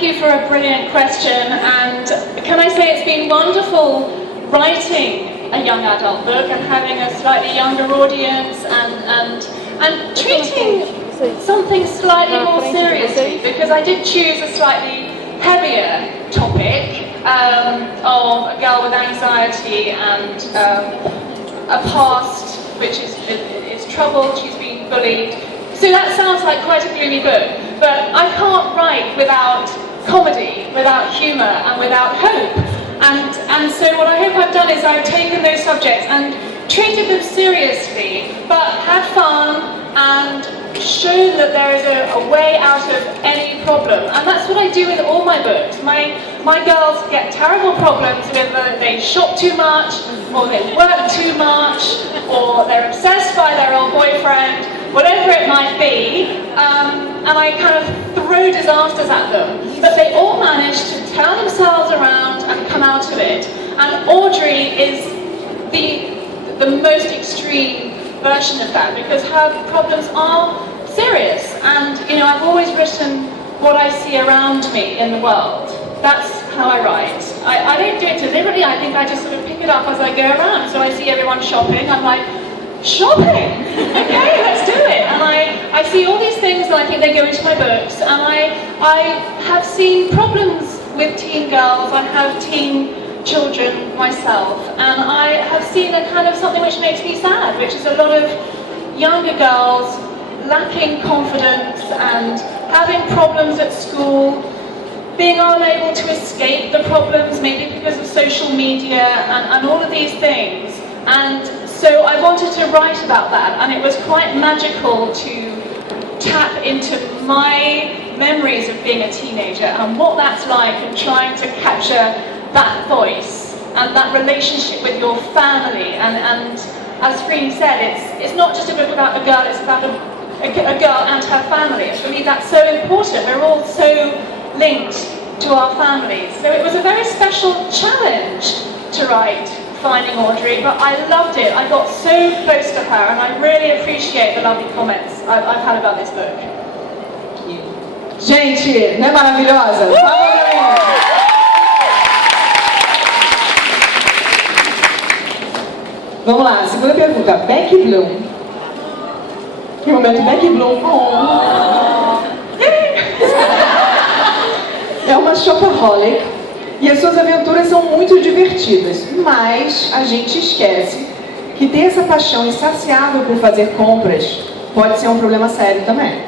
thank you for a brilliant question, and can I say it's been wonderful writing a young adult book and having a slightly younger audience and treating something slightly more seriously, because I did choose a slightly heavier topic of a girl with anxiety and a past which is troubled, she's been bullied. So that sounds like quite a gloomy book, but I can't write without comedy, without humour and without hope. And so what I hope I've done is I've taken those subjects and treated them seriously, but had fun and shown that there is a way out of any problem. And that's what I do with all my books. My girls get terrible problems with whether they shop too much, or they work too much, or they're obsessed by their old boyfriend, whatever it might be, and I kind of throw disasters at them. But they all manage to turn themselves around and come out of it. And Audrey is the most extreme version of that, because her problems are serious. And I've always written what I see around me in the world. That's how I write. I don't do it deliberately. I think I just sort of pick it up as I go around. So I see everyone shopping, I'm like, shopping? Okay, let's do it. And I see all these things that I think they go into my books, and I have seen problems with teen girls. I have teen children myself, and I have seen a kind of something which makes me sad, which is a lot of younger girls lacking confidence and having problems at school, being unable to escape the problems, maybe because of social media and all of these things. And so I wanted to write about that, and it was quite magical to tap into my memories of being a teenager and what that's like, and trying to capture that voice and that relationship with your family. And as Freen said, it's not just a book about a girl, it's about a girl and her family. For me, that's so important. We're all so linked to our families. So it was a very special challenge to write Finding Audrey, but I loved it. I got so close to her, and I really appreciate the lovely comments I've had about this book. Gente, não é maravilhosa? Vamos lá, segunda pergunta. Becky Bloom. Que momento, Becky Bloom. É uma shopaholic e as suas aventuras são muito divertidas, mas a gente esquece que ter essa paixão insaciável por fazer compras pode ser um problema sério também.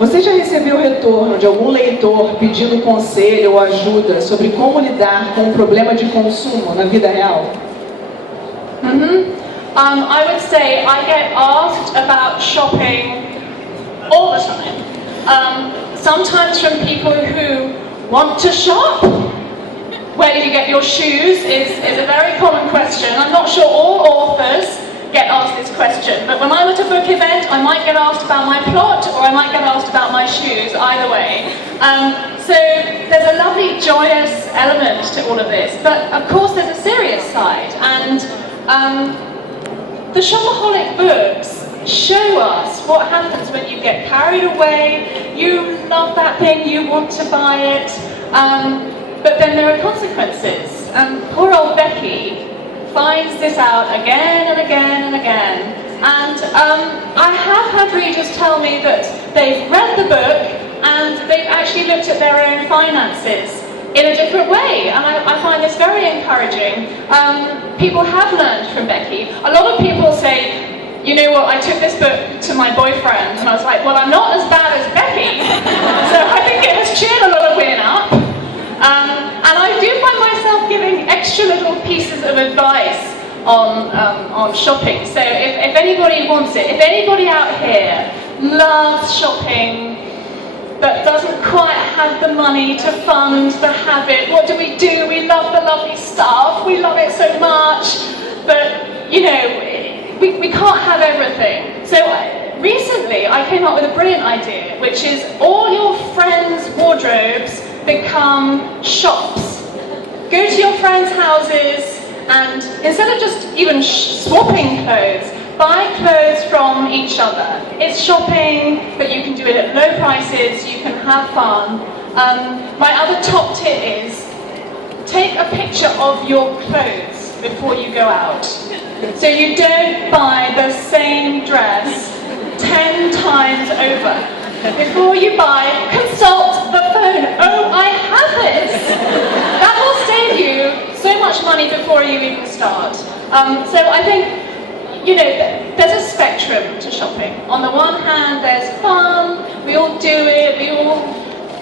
Você já recebeu retorno de algum leitor pedindo conselho ou ajuda sobre como lidar com um problema de consumo na vida real? I would say I get asked about shopping all the time. Sometimes from people who want to shop. Where did you get your shoes is a very common question. I'm not sure all authors get asked this question, but when I'm at a book event, I might get asked about my plot, or I might get asked about my shoes, either way. So there's a lovely joyous element to all of this, but of course there's a serious side, and the Shopaholic books show us what happens when you get carried away. You love that thing, you want to buy it, but then there are consequences, and poor old Becky finds this out again and again and again. And I have had readers tell me that they've read the book and they've actually looked at their own finances in a different way, and I find this very encouraging. People have learned from Becky. A lot of people say, you know what, I took this book to my boyfriend, and I was like, well, I'm not as bad as Becky, so I think it has cheered a lot of women up. And I do find myself giving extra little pieces of advice on shopping. So if anybody wants it, if anybody out here loves shopping but doesn't quite have the money to fund the habit, what do? We love the lovely stuff, we love it so much, but you know, we can't have everything. So recently I came up with a brilliant idea, which is all your friends' wardrobes become shops. Go to your friends' houses and instead of just even swapping clothes, buy clothes from each other. It's shopping, but you can do it at low prices, you can have fun. My other top tip is take a picture of your clothes before you go out. So you don't buy the same dress 10 times over. Before you buy, consult the phone. Oh, I have this! That will save you so much money before you even start. So I think, you know, there's a spectrum to shopping. On the one hand, there's fun, we all do it, we all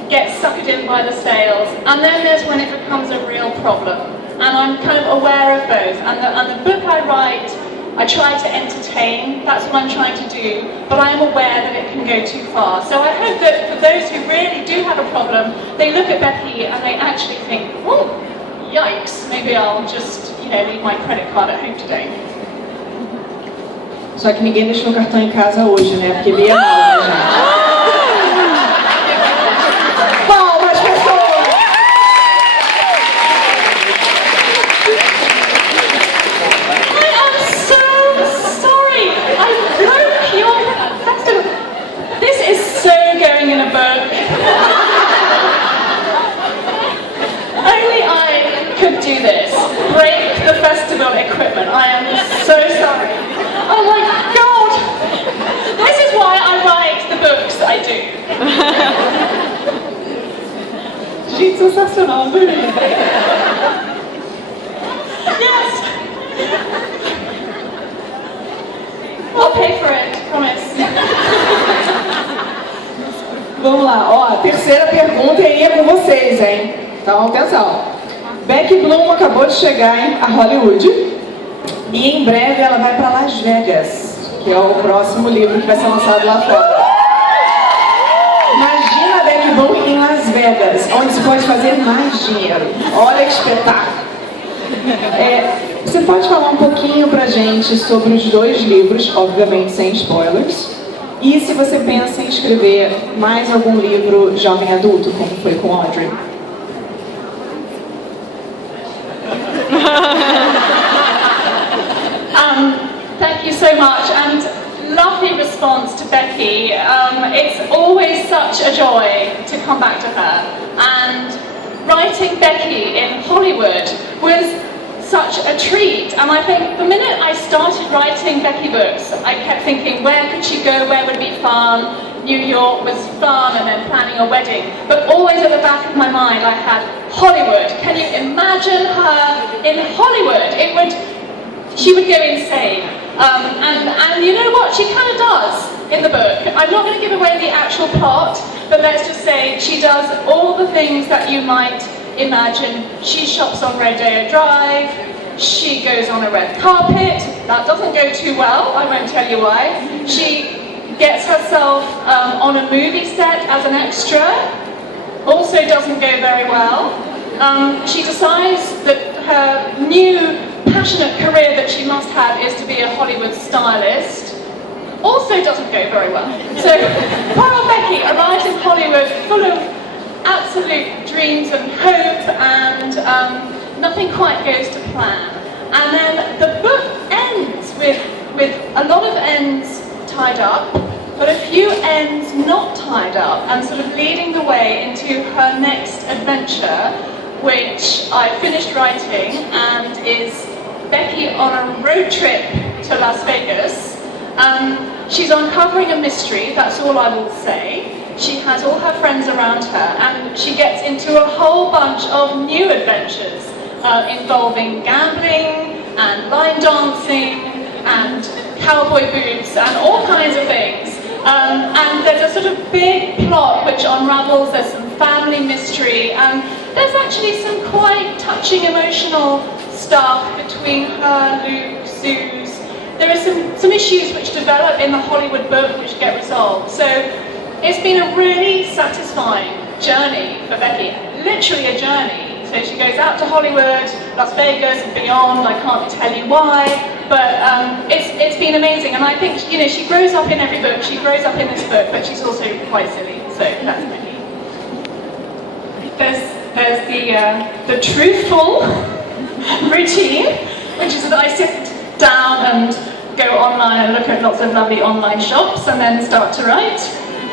get sucked in by the sales, and then there's when it becomes a real problem. And I'm kind of aware of both. And the book I write, I try to entertain, that's what I'm trying to do, but I am aware that it can go too far. So I hope that for those who really do have a problem, they look at Becky and they actually think, oh, yikes, maybe I'll just, you know, leave my credit card at home today. Só que ninguém deixou o cartão em casa hoje, né? Porque Bienal, né, gente? Palmas, pessoas! I am so sorry! I broke your festival. This is so going in a book. Only I could do this. Break the festival equipment. I am so sorry. Oh my God! This is why I write the books I do. Gente, sensacional, adorei. Yes! I'll pay for it, promise. Vamos lá, ó, a terceira pergunta é com vocês, hein? Então, atenção. Becky Bloom acabou de chegar a Hollywood e em breve ela vai para Las Vegas, que é o próximo livro que vai ser lançado lá fora. Imagina a Becky Bloom em Las Vegas, onde se pode fazer mais dinheiro. Olha que espetáculo! Você pode falar um pouquinho pra gente sobre os dois livros, obviamente sem spoilers, e se você pensa em escrever mais algum livro jovem adulto, como foi com Audrey? Thank you so much, and lovely response to Becky. It's always such a joy to come back to her, and writing Becky in Hollywood was such a treat. And I think the minute I started writing Becky books, I kept thinking, where could she go, where would be fun? New York was fun, and then planning a wedding. But always at the back of my mind I had Hollywood. Can you imagine her in Hollywood? She would go insane. And you know what, she kind of does in the book. I'm not going to give away the actual plot, but let's just say she does all the things that you might imagine. She shops on Rodeo Drive, she goes on a red carpet, that doesn't go too well, I won't tell you why. She gets herself on a movie set as an extra, also doesn't go very well. She decides that her new passionate career that she must have is to be a Hollywood stylist, also doesn't go very well. So poor old Becky arrives in Hollywood full of absolute dreams and hope, and nothing quite goes to plan. And then the book ends with a lot of ends tied up, but a few ends not tied up, and sort of leading the way into her next adventure, which I finished writing and is Becky on a road trip to Las Vegas. She's uncovering a mystery, that's all I will say. She has all her friends around her, and she gets into a whole bunch of new adventures involving gambling and line dancing and cowboy boots and all kinds of things. And there's a sort of big plot which unravels, there's some family mystery, and there's actually some quite touching emotional stuff between her, Luke, Suze. There are some issues which develop in the Hollywood book which get resolved. So it's been a really satisfying journey for Becky, literally a journey. So she goes out to Hollywood, Las Vegas and beyond, I can't tell you why, but it's been amazing. And I think, you know, she grows up in every book, she grows up in this book, but she's also quite silly, so that's Becky. There's the truthful routine, which is that I sit down and go online and look at lots of lovely online shops and then start to write.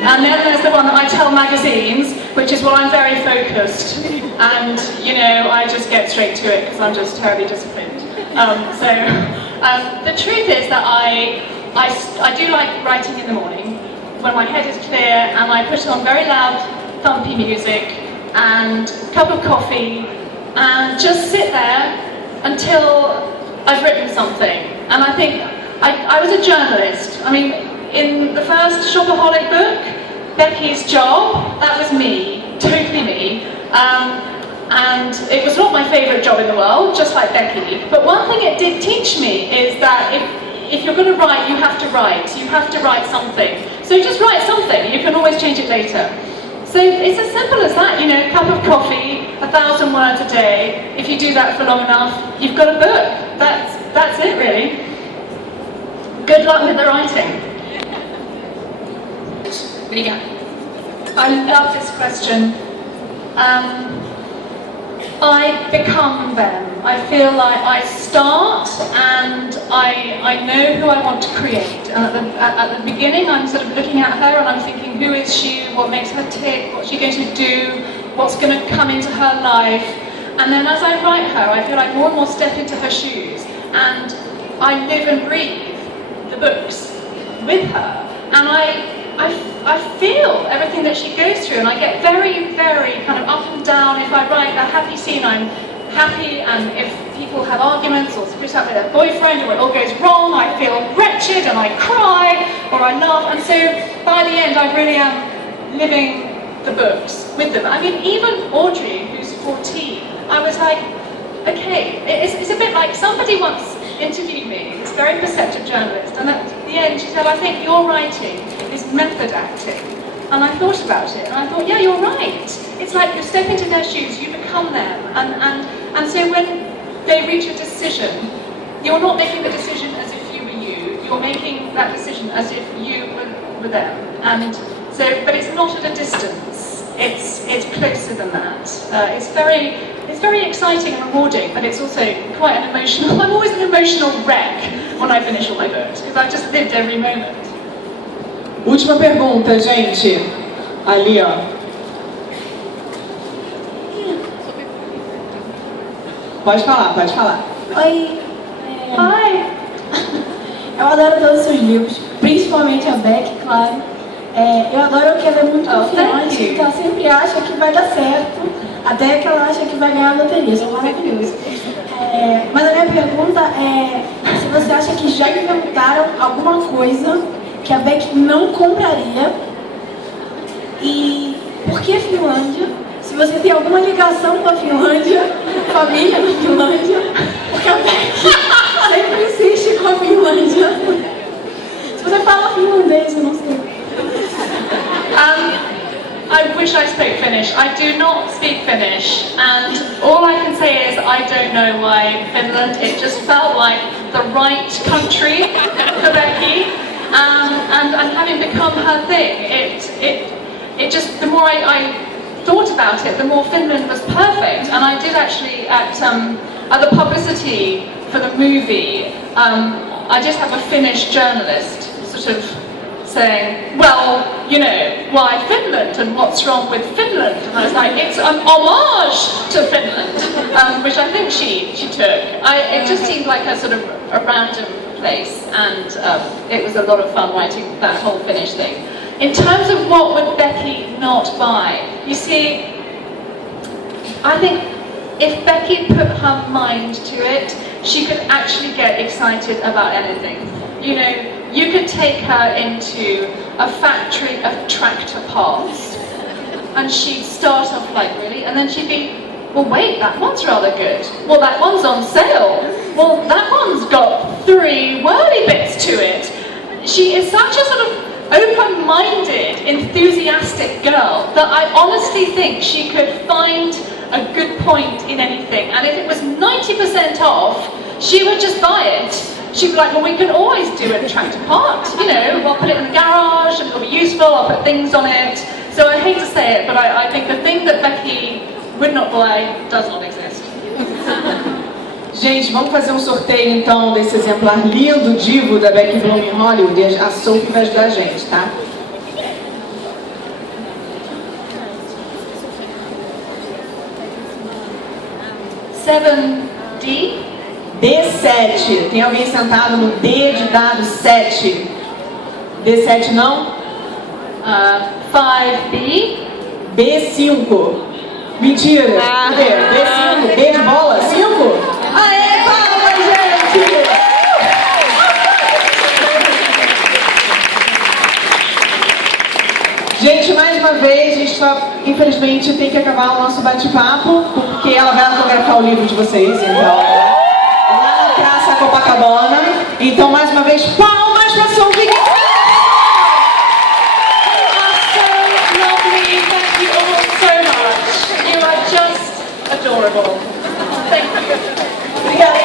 And then there's the one that I tell magazines, which is, well, I'm very focused, and, you know, I just get straight to it because I'm just terribly disciplined. The truth is that I do like writing in the morning, when my head is clear, and I put on very loud, thumpy music, and a cup of coffee, and just sit there until I've written something. And I think, I was a journalist. I mean, in the first Shopaholic book, Becky's job, that was me, totally me. And it was not my favourite job in the world, just like Becky. But one thing it did teach me is that if you're going to write, you have to write. You have to write something. So just write something, you can always change it later. So it's as simple as that, you know, a cup of coffee, 1,000 words a day. If you do that for long enough, you've got a book. That's it, really. Good luck with the writing. Obrigada. I love this question. I become them. I feel like I start and I know who I want to create. And at the beginning, I'm sort of looking at her and I'm thinking, who is she? What makes her tick? What's she going to do? What's going to come into her life? And then as I write her, I feel like more and more step into her shoes. And I live and breathe the books with her. And I feel everything that she goes through, and I get very, very kind of up and down. If I write a happy scene, I'm happy, and if people have arguments or split up with their boyfriend or it all goes wrong, I feel wretched and I cry or I laugh. And so by the end, I really am living the books with them. I mean, even Audrey, who's 14, I was like, okay, it's a bit like somebody once interviewed me, this very perceptive journalist, and at the end she said, I think your writing is method acting. And I thought about it, and I thought, yeah, you're right. It's like you step into their shoes, you become them, and so when they reach a decision, you're not making the decision as if you were you, you're making that decision as if you were them. And so, but it's not at a distance, it's closer than that. It's very exciting and rewarding, but it's also quite an emotional, I'm always an emotional wreck when I finish all my books, because I've just lived every moment. Última pergunta, gente. Ali, ó. Pode falar, pode falar. Oi. Hi! Eu adoro todos os seus livros, principalmente a Beck, claro. Eu adoro que ela é muito confiante, que ela sempre acha que vai dar certo, até que ela acha que vai ganhar a loteria. Isso é maravilhoso. Mas a minha pergunta é se você acha que já inventaram alguma coisa que a Beck não compraria, e por que Finlândia? Se você tem alguma ligação com a Finlândia, família na Finlândia, porque a Beck sempre insiste com a Finlândia. Se você fala finlandês, eu não sei. I wish I spoke Finnish. I do not speak Finnish, and all I can say is I don't know why Finland. It just felt like the right country for Becky, and having become her thing, it just, the more I thought about it, the more Finland was perfect. And I did actually at the publicity for the movie, I did have a Finnish journalist sort of saying, well, you know, why Finland and what's wrong with Finland? And I was like, it's an homage to Finland, which I think she took. It just seemed like a sort of a random place, and it was a lot of fun writing that whole Finnish thing. In terms of what would Becky not buy, you see, I think if Becky put her mind to it, she could actually get excited about anything. You know, you could take her into a factory of tractor parts and she'd start off like, really? And then she'd be, well wait, that one's rather good. Well, that one's on sale. Well, that one's got 3 whirly bits to it. She is such a sort of open-minded, enthusiastic girl that I honestly think she could find a good point in anything. And if it was 90% off, she would just buy it. She'd be like, well, we can always do a tractor part, you know, I'll put it in the garage and it'll be useful, I'll put things on it. So I hate to say it, but I think the thing that Becky would not buy does not exist. Gente, vamos fazer um sorteio então desse exemplar lindo, divo da Becky Bloom em Hollywood, e a Sophie vai ajudar a gente, tá? 7D. D7. Tem alguém sentado no D de dado 7? D7 não? 5B. B5. Mentira. Cadê? B5. B de bola. 5? Aê, palmas, gente! Gente, mais uma vez, a gente só, infelizmente, tem que acabar o nosso bate-papo, porque ela vai autografar o livro de vocês, então, lá na Praça Copacabana. Então, mais uma vez, palmas pra Sophie! Lovely, thank you all so much. You are just adorable. Thank you. Obrigada.